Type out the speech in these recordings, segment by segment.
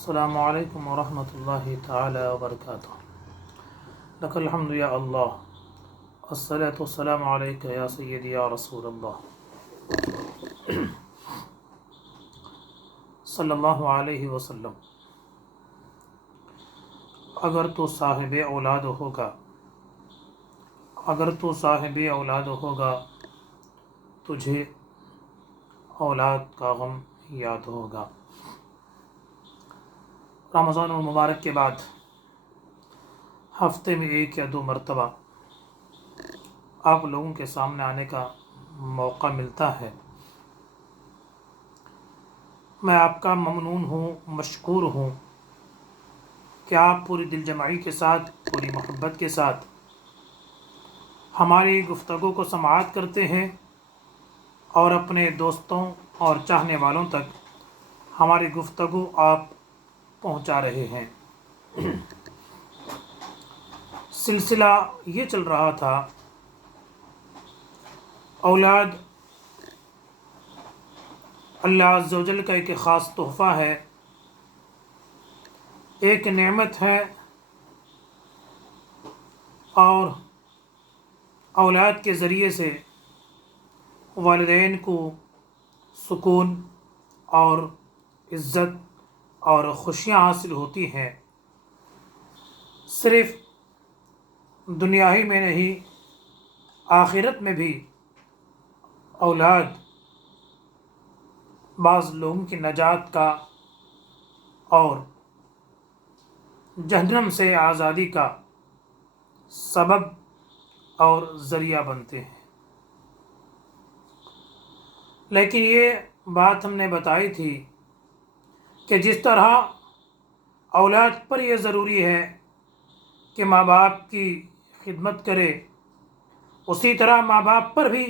السلام علیکم ورحمۃ اللہ تعالی وبرکاتہ۔ لک الحمد یا اللہ، الصلاۃ والسلام علیک یا سیدی یا رسول اللہ صلی اللہ علیہ وسلم۔ اگر تو صاحب اولاد ہوگا تجھے اولاد کا غم یاد ہوگا۔ رمضان المبارک کے بعد ہفتے میں 1 یا 2 مرتبہ آپ لوگوں کے سامنے آنے کا موقع ملتا ہے۔ میں آپ کا ممنون ہوں، مشکور ہوں کہ آپ پوری دل جمعی کے ساتھ، پوری محبت کے ساتھ ہماری گفتگو کو سماعت کرتے ہیں اور اپنے دوستوں اور چاہنے والوں تک ہماری گفتگو آپ پہنچا رہے ہیں۔ سلسلہ یہ چل رہا تھا، اولاد اللہ عز و جل کا ایک خاص تحفہ ہے، ایک نعمت ہے، اور اولاد کے ذریعے سے والدین کو سکون اور عزت اور خوشیاں حاصل ہوتی ہیں۔ صرف دنیا ہی میں نہیں، آخرت میں بھی اولاد بعض لوگوں کی نجات کا اور جہنم سے آزادی کا سبب اور ذریعہ بنتے ہیں۔ لیکن یہ بات ہم نے بتائی تھی کہ جس طرح اولاد پر یہ ضروری ہے کہ ماں باپ کی خدمت کرے، اسی طرح ماں باپ پر بھی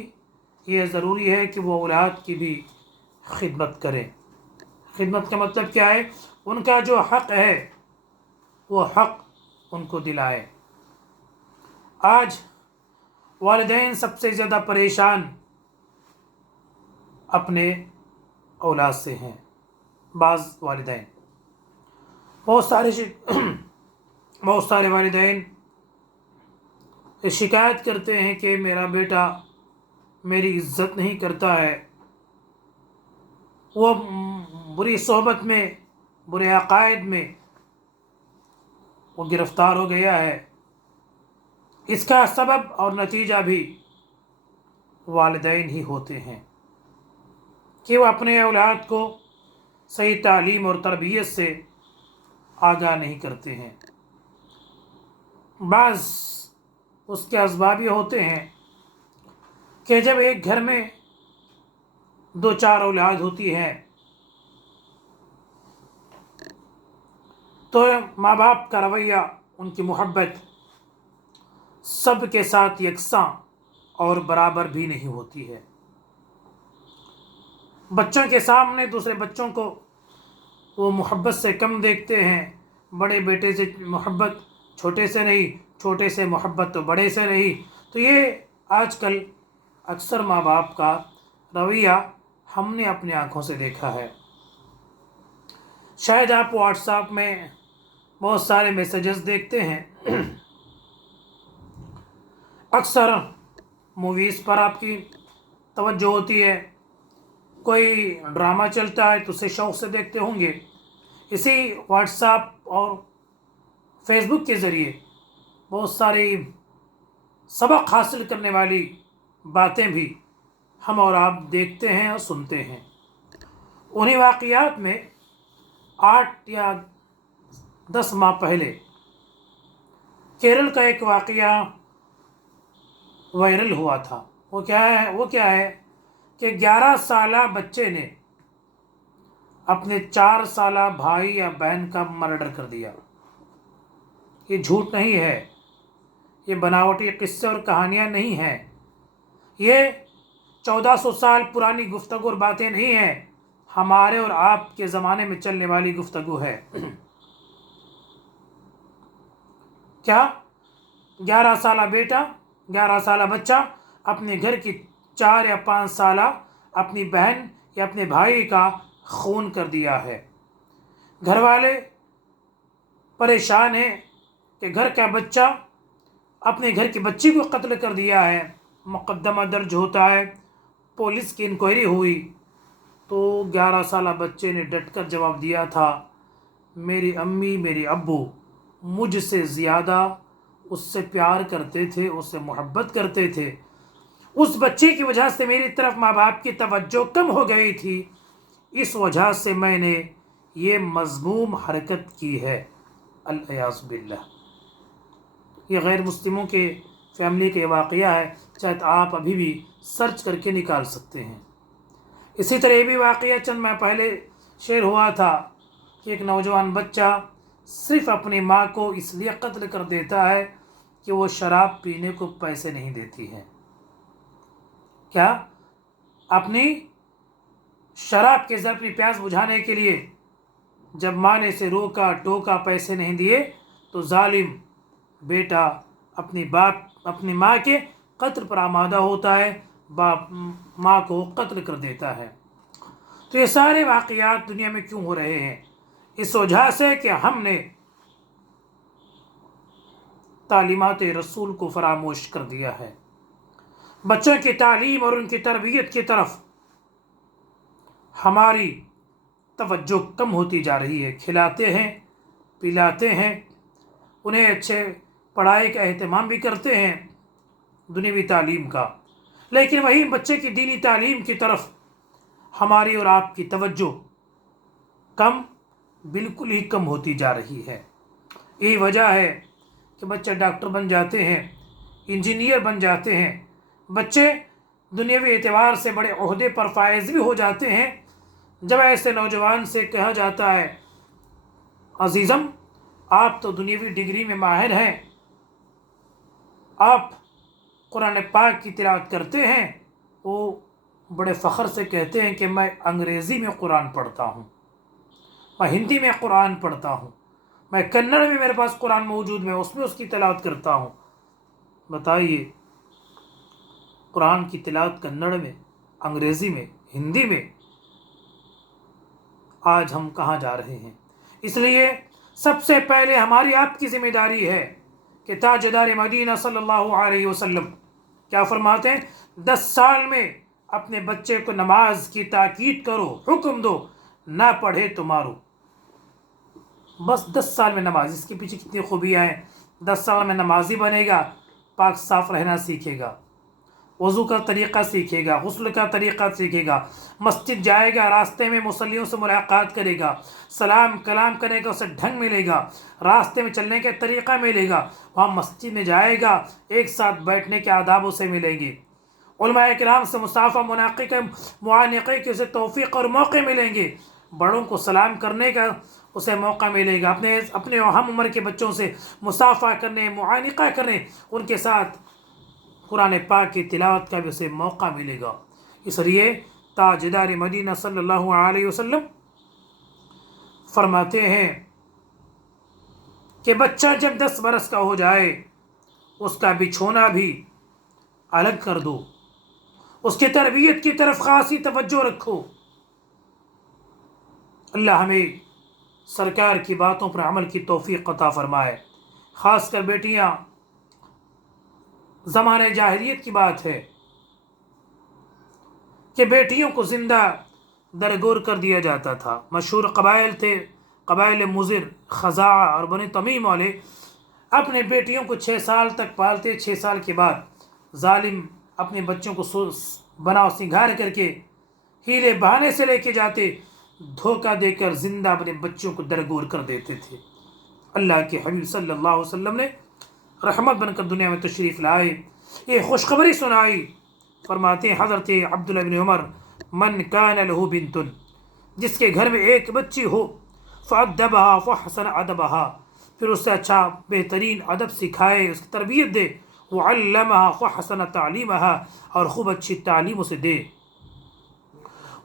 یہ ضروری ہے کہ وہ اولاد کی بھی خدمت کرے۔ خدمت کا مطلب کیا ہے؟ ان کا جو حق ہے وہ حق ان کو دلائے۔ آج والدین سب سے زیادہ پریشان اپنے اولاد سے ہیں۔ بعض والدین، بہت سارے والدین شکایت کرتے ہیں کہ میرا بیٹا میری عزت نہیں کرتا ہے، وہ بری صحبت میں، برے عقائد میں وہ گرفتار ہو گیا ہے۔ اس کا سبب اور نتیجہ بھی والدین ہی ہوتے ہیں کہ وہ اپنے اولاد کو صحیح تعلیم اور تربیت سے آگاہ نہیں کرتے ہیں۔ بعض اس کے اسباب یہ ہوتے ہیں کہ جب ایک گھر میں 2-4 اولاد ہوتی ہیں تو ماں باپ کا رویہ، ان کی محبت سب کے ساتھ یکساں اور برابر بھی نہیں ہوتی ہے۔ بچوں کے سامنے دوسرے بچوں کو وہ محبت سے کم دیکھتے ہیں، بڑے بیٹے سے محبت چھوٹے سے نہیں، چھوٹے سے محبت تو بڑے سے نہیں۔ تو یہ آج کل اکثر ماں باپ کا رویہ ہم نے اپنی آنکھوں سے دیکھا ہے۔ شاید آپ واٹس ایپ میں بہت سارے میسیجز دیکھتے ہیں، اکثر موویز پر آپ کی توجہ ہوتی ہے، کوئی ڈرامہ چلتا ہے تو اسے شوق سے دیکھتے ہوں گے۔ اسی واٹس ایپ اور فیس بک کے ذریعے بہت ساری سبق حاصل کرنے والی باتیں بھی ہم اور آپ دیکھتے ہیں اور سنتے ہیں۔ انہی واقعات میں 8 یا 10 ماہ پہلے کیرل کا ایک واقعہ وائرل ہوا تھا۔ وہ کیا ہے کہ 11 سالہ بچے نے اپنے 4 سالہ بھائی یا بہن کا مرڈر کر دیا۔ یہ جھوٹ نہیں ہے، یہ بناوٹی قصے اور کہانیاں نہیں ہیں، یہ 1400 سال پرانی گفتگو اور باتیں نہیں ہیں، ہمارے اور آپ کے زمانے میں چلنے والی گفتگو ہے۔ کیا 11 سالہ بیٹا، 11 سالہ بچہ اپنے گھر کی 4 یا 5 سالہ اپنی بہن یا اپنے بھائی کا خون کر دیا ہے۔ گھر والے پریشان ہیں کہ گھر کا بچہ اپنے گھر کی بچی کو قتل کر دیا ہے، مقدمہ درج ہوتا ہے، پولیس کی انکوائری ہوئی تو 11 سالہ بچے نے ڈٹ کر جواب دیا تھا، میری امی میری ابو مجھ سے زیادہ اس سے پیار کرتے تھے، اس سے محبت کرتے تھے، اس بچے کی وجہ سے میری طرف ماں باپ کی توجہ کم ہو گئی تھی، اس وجہ سے میں نے یہ مذموم حرکت کی ہے، الیاذ باللہ۔ یہ غیر مسلموں کے فیملی کا واقعہ ہے، شاید آپ ابھی بھی سرچ کر کے نکال سکتے ہیں۔ اسی طرح یہ بھی واقعہ چند ماہ پہلے شیئر ہوا تھا کہ ایک نوجوان بچہ صرف اپنی ماں کو اس لیے قتل کر دیتا ہے کہ وہ شراب پینے کو پیسے نہیں دیتی ہے۔ کیا؟ اپنی شراب کے ذریعے اپنی پیاس بجھانے کے لیے جب ماں نے اسے روکا ٹوکا، پیسے نہیں دیے تو ظالم بیٹا اپنی ماں کے قتل پر آمادہ ہوتا ہے، ماں کو قتل کر دیتا ہے۔ تو یہ سارے واقعات دنیا میں کیوں ہو رہے ہیں؟ اس وجہ سے کہ ہم نے تعلیمات رسول کو فراموش کر دیا ہے۔ بچوں کی تعلیم اور ان کی تربیت کی طرف ہماری توجہ کم ہوتی جا رہی ہے۔ کھلاتے ہیں، پلاتے ہیں، انہیں اچھے پڑھائی کا اہتمام بھی کرتے ہیں، دنیوی تعلیم کا، لیکن وہی بچے کی دینی تعلیم کی طرف ہماری اور آپ کی توجہ بالکل ہی کم ہوتی جا رہی ہے۔ یہی وجہ ہے کہ بچے ڈاکٹر بن جاتے ہیں، انجینئر بن جاتے ہیں، بچے دنیاوی اعتبار سے بڑے عہدے پر فائز بھی ہو جاتے ہیں۔ جب ایسے نوجوان سے کہا جاتا ہے، عزیزم آپ تو دنیاوی ڈگری میں ماہر ہیں، آپ قرآن پاک کی تلاوت کرتے ہیں، وہ بڑے فخر سے کہتے ہیں کہ میں انگریزی میں قرآن پڑھتا ہوں، میں ہندی میں قرآن پڑھتا ہوں، میں کنڑ میں میرے پاس قرآن موجود ہے، اس میں اس کی تلاوت کرتا ہوں۔ بتائیے، قرآن کی تلاوت کنڑ میں، انگریزی میں، ہندی میں، آج ہم کہاں جا رہے ہیں؟ اس لیے سب سے پہلے ہماری آپ کی ذمہ داری ہے کہ تاجدار مدینہ صلی اللہ علیہ وسلم کیا فرماتے ہیں؟ 10 سال میں اپنے بچے کو نماز کی تاکید کرو، حکم دو، نہ پڑھے تو مارو۔ بس 10 سال میں نماز، اس کے پیچھے کتنی خوبیاں ہیں۔ 10 سال میں نمازی بنے گا، پاک صاف رہنا سیکھے گا، وضو کا طریقہ سیکھے گا، غسل کا طریقہ سیکھے گا، مسجد جائے گا، راستے میں مصلیوں سے ملاقات کرے گا، سلام کلام کرنے کا اسے ڈھنگ ملے گا، راستے میں چلنے کا طریقہ ملے گا، وہاں مسجد میں جائے گا، ایک ساتھ بیٹھنے کے آداب اسے ملیں گے، علماء کرام سے مصافحہ معانقے کے اسے توفیق اور موقع ملیں گے، بڑوں کو سلام کرنے کا اسے موقع ملے گا، اپنے ہم عمر کے بچوں سے مصافحہ کرنے، معانقہ کرنے، ان کے ساتھ قرآن پاک کی تلاوت کا بھی اسے موقع ملے گا۔ اس لیے تاجدار مدینہ صلی اللہ علیہ وسلم فرماتے ہیں کہ بچہ جب 10 برس کا ہو جائے اس کا بچھونا بھی الگ کر دو، اس کی تربیت کی طرف خاصی توجہ رکھو۔ اللہ ہمیں سرکار کی باتوں پر عمل کی توفیق عطا فرمائے۔ خاص کر بیٹیاں، زمانہ جاہلیت کی بات ہے کہ بیٹیوں کو زندہ درگور کر دیا جاتا تھا۔ مشہور قبائل تھے، قبائل مضر، خزاعہ اور بنی تمیم والے، اپنے بیٹیوں کو 6 سال تک پالتے، 6 سال کے بعد ظالم اپنے بچوں کو بنا سنگھار کر کے ہیلے بہانے سے لے کے جاتے، دھوکہ دے کر زندہ اپنے بچوں کو درگور کر دیتے تھے۔ اللہ کے حبیب صلی اللہ علیہ وسلم نے رحمت بن کر دنیا میں تشریف لائے، یہ خوشخبری سنائی۔ فرماتے ہیں حضرت عبداللہ بن عمر، من کان لہ بنت، جس کے گھر میں ایک بچی ہو، فأدبہا فحسن ادبہا، پھر اس سے اچھا بہترین ادب سکھائے، اس کی تربیت دے، وعلمہا فحسن تعلیمہا، اور خوب اچھی تعلیم اسے دے،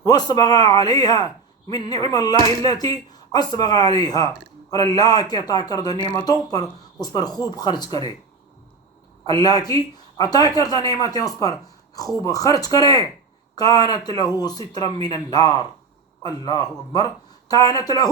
واسبغ علیہا من نعم اللہ التي اسبغ علیہا، اور اللہ کے عطا کردہ نعمتوں پر اس پر خوب خرچ کرے، اللہ کی عطا کردہ نعمتیں اس پر خوب خرچ کرے۔ کانت لہ سترا من النار، اللہ اکبر، کانت لہ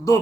2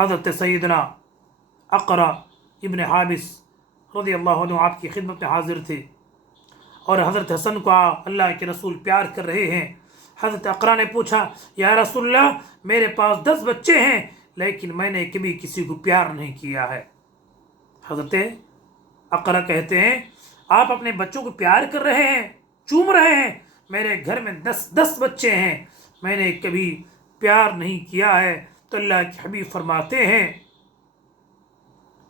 حضرت سیدنا اقرا ابن حابس رضی اللہ عنہ آپ کی خدمت میں حاضر تھے، اور حضرت حسن کو اللہ کے رسول پیار کر رہے ہیں۔ حضرت اقرا نے پوچھا، یا رسول اللہ، میرے پاس 10 بچے ہیں لیکن میں نے کبھی کسی کو پیار نہیں کیا ہے۔ حضرت اقرا کہتے ہیں، آپ اپنے بچوں کو پیار کر رہے ہیں، چوم رہے ہیں، میرے گھر میں 10 بچے ہیں، میں نے کبھی پیار نہیں کیا ہے۔ تو اللہ کے حبیب فرماتے ہیں،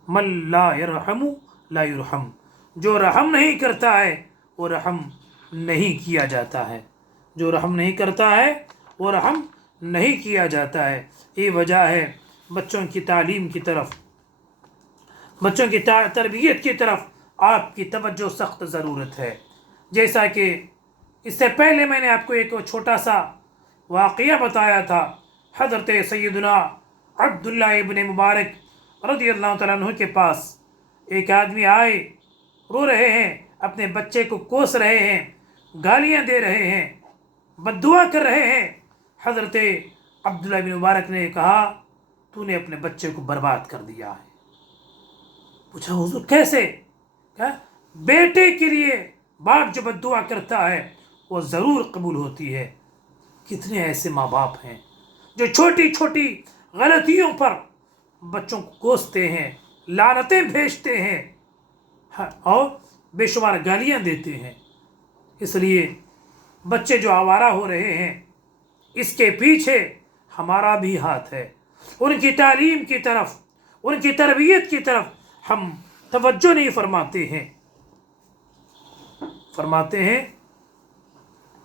من لا یرحم لا یرحم، جو رحم نہیں کرتا ہے وہ رحم نہیں کیا جاتا ہے، جو رحم نہیں کرتا ہے وہ رحم نہیں کیا جاتا ہے۔ یہ وجہ ہے بچوں کی تعلیم کی طرف، بچوں کی تربیت کی طرف آپ کی توجہ سخت ضرورت ہے۔ جیسا کہ اس سے پہلے میں نے آپ کو ایک چھوٹا سا واقعہ بتایا تھا، حضرت سیدنا عبداللہ ابن مبارک رضی اللہ تعالیٰ عنہ کے پاس ایک آدمی آئے، رو رہے ہیں، اپنے بچے کو کوس رہے ہیں، گالیاں دے رہے ہیں، بد دعا کر رہے ہیں۔ حضرت عبداللہ ابن مبارک نے کہا، تو نے اپنے بچے کو برباد کر دیا ہے۔ پوچھا، حضور کیسے؟ کہا، بیٹے کے لیے باپ جو بد دعا کرتا ہے وہ ضرور قبول ہوتی ہے۔ کتنے ایسے ماں باپ ہیں جو چھوٹی چھوٹی غلطیوں پر بچوں کو کوستے ہیں، لعنتیں بھیجتے ہیں اور بے شمار گالیاں دیتے ہیں۔ اس لیے بچے جو آوارہ ہو رہے ہیں، اس کے پیچھے ہمارا بھی ہاتھ ہے۔ ان کی تعلیم کی طرف، ان کی تربیت کی طرف ہم توجہ نہیں فرماتے ہیں،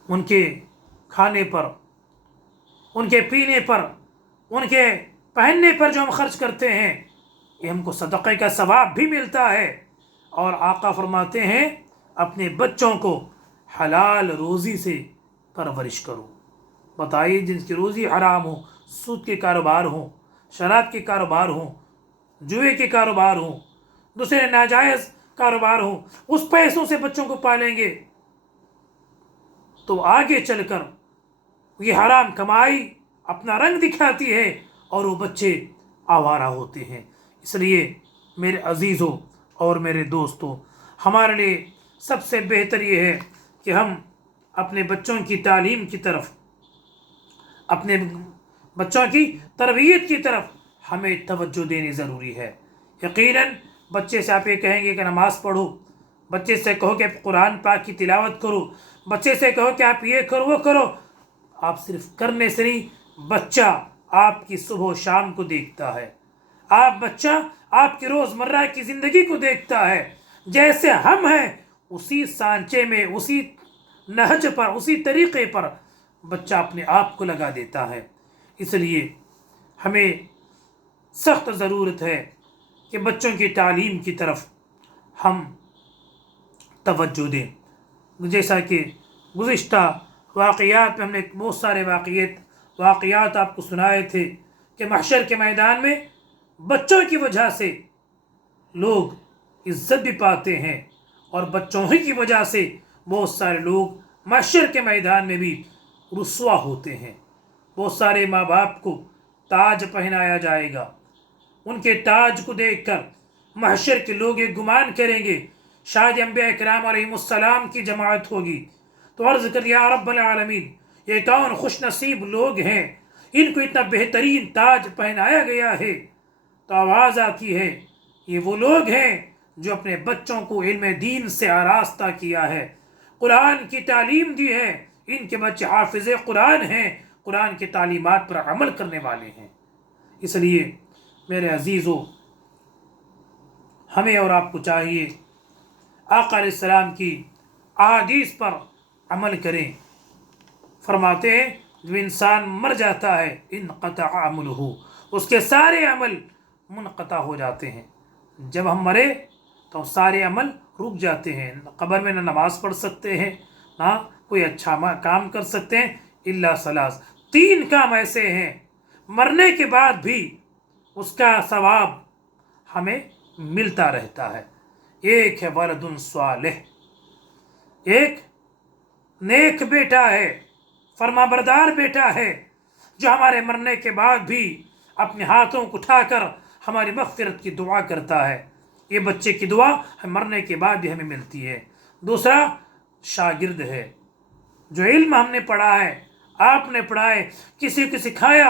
ان کے کھانے پر، ان کے پینے پر، ان کے پہننے پر جو ہم خرچ کرتے ہیں، یہ ہم کو صدقے کا ثواب بھی ملتا ہے۔ اور آقا فرماتے ہیں، اپنے بچوں کو حلال روزی سے پرورش کرو۔ بتائیے، جن کی روزی حرام ہو، سود کے کاروبار ہوں، شراب کے کاروبار ہوں، جوئے کے کاروبار ہوں، دوسرے ناجائز کاروبار ہوں، اس پیسوں سے بچوں کو پالیں گے تو آگے چل کر یہ حرام کمائی اپنا رنگ دکھاتی ہے اور وہ بچے آوارہ ہوتے ہیں۔ اس لیے میرے عزیزوں اور میرے دوستوں، ہمارے لیے سب سے بہتر یہ ہے کہ ہم اپنے بچوں کی تعلیم کی طرف، اپنے بچوں کی تربیت کی طرف ہمیں توجہ دینی ضروری ہے۔ یقیناً بچے سے آپ یہ کہیں گے کہ نماز پڑھو، بچے سے کہو کہ آپ قرآن پاک کی تلاوت کرو، بچے سے کہو کہ آپ یہ کرو وہ کرو، آپ صرف کرنے سے نہیں، بچہ آپ کی صبح و شام کو دیکھتا ہے، بچہ آپ کی روزمرہ کی زندگی کو دیکھتا ہے۔ جیسے ہم ہیں اسی سانچے میں، اسی نہج پر، اسی طریقے پر بچہ اپنے آپ کو لگا دیتا ہے۔ اس لیے ہمیں سخت ضرورت ہے کہ بچوں کی تعلیم کی طرف ہم توجہ دیں۔ جیسا کہ گزشتہ واقعات میں ہم نے بہت سارے واقعات آپ کو سنائے تھے کہ محشر کے میدان میں بچوں کی وجہ سے لوگ عزت بھی پاتے ہیں، اور بچوں ہی کی وجہ سے بہت سارے لوگ محشر کے میدان میں بھی رسوا ہوتے ہیں۔ بہت سارے ماں باپ کو تاج پہنایا جائے گا، ان کے تاج کو دیکھ کر محشر کے لوگ یہ گمان کریں گے شاید انبیاء کرام علیہ السلام کی جماعت ہوگی، تو عرض کر، یا رب العالمین، یہ کون خوش نصیب لوگ ہیں، ان کو اتنا بہترین تاج پہنایا گیا ہے۔ تو آواز آتی ہے، یہ وہ لوگ ہیں جو اپنے بچوں کو علم دین سے آراستہ کیا ہے، قرآن کی تعلیم دی ہے، ان کے بچے حافظ قرآن ہیں، قرآن کی تعلیمات پر عمل کرنے والے ہیں۔ اس لیے میرے عزیزوں، ہمیں اور آپ کو چاہیے آقا علیہ السلام کی احادیث پر عمل کریں۔ فرماتے ہیں، جو انسان مر جاتا ہے انقطع عملہ، اس کے سارے عمل منقطع ہو جاتے ہیں۔ جب ہم مرے تو سارے عمل رک جاتے ہیں، قبر میں نہ نماز پڑھ سکتے ہیں، نہ کوئی اچھا کام کر سکتے ہیں، الا ثلاث، 3 کام ایسے ہیں مرنے کے بعد بھی اس کا ثواب ہمیں ملتا رہتا ہے۔ ایک ہے ولد صالح، ایک نیک بیٹا ہے، فرما بردار بیٹا ہے، جو ہمارے مرنے کے بعد بھی اپنے ہاتھوں کو اٹھا کر ہماری مغفرت کی دعا کرتا ہے۔ یہ بچے کی دعا مرنے کے بعد بھی ہمیں ملتی ہے۔ دوسرا شاگرد ہے، جو علم ہم نے پڑھا ہے، آپ نے پڑھا ہے، کسی کو سکھایا،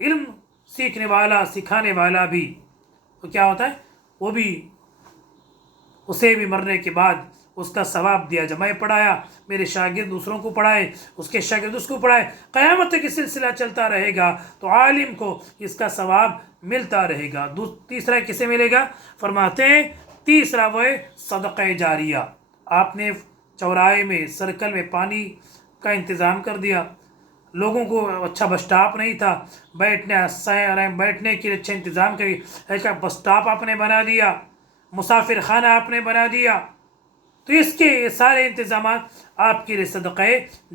علم سیکھنے والا سکھانے والا بھی، تو کیا ہوتا ہے، وہ بھی، اسے بھی مرنے کے بعد اس کا ثواب دیا جائے۔ میں پڑھایا، میرے شاگرد دوسروں کو پڑھائے، اس کے شاگرد اس کو پڑھائے، قیامت تک یہ سلسلہ چلتا رہے گا، تو عالم کو اس کا ثواب ملتا رہے گا۔ تیسرا کسے ملے گا؟ فرماتے ہیں تیسرا وہ ہے صدقہ جاریہ۔ آپ نے چوراہے میں، سرکل میں پانی کا انتظام کر دیا، لوگوں کو اچھا بس سٹاپ نہیں تھا، بیٹھنے کے لیے اچھا انتظام کری، ایک بس سٹاپ آپ نے بنا دیا، مسافر خانہ آپ نے بنا دیا، تو اس کے یہ سارے انتظامات آپ کے لیے صدقہ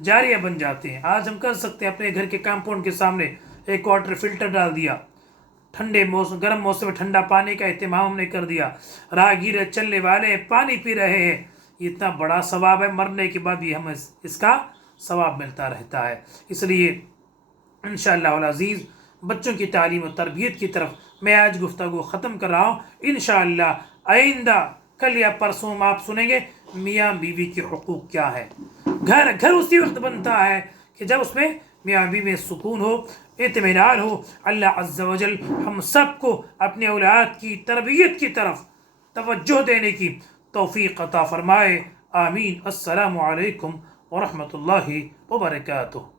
جاریہ بن جاتے ہیں۔ آج ہم کر سکتے ہیں، اپنے گھر کے کمپاؤنڈ کے سامنے ایک واٹر فلٹر ڈال دیا، ٹھنڈے موسم، گرم موسم میں ٹھنڈا پانی کا اہتمام ہم نے کر دیا، راہگیر چلنے والے پانی پی رہے ہیں، اتنا بڑا ثواب ہے، مرنے کے بعد بھی ہمیں اس کا ثواب ملتا رہتا ہے۔ اس لیے انشاءاللہ العزیز بچوں کی تعلیم و تربیت کی طرف میں آج گفتگو ختم کر رہا ہوں۔ انشاءاللہ آئندہ کل یا پرسوں آپ سنیں گے میاں بیوی کے حقوق کیا ہے۔ گھر اسی وقت بنتا ہے کہ جب اس میں میاں بیوی میں سکون ہو، اطمینان ہو۔ اللہ عز و جل ہم سب کو اپنے اولاد کی تربیت کی طرف توجہ دینے کی توفیق عطا فرمائے، آمین۔ السلام علیکم ورحمۃ اللہ وبرکاتہ۔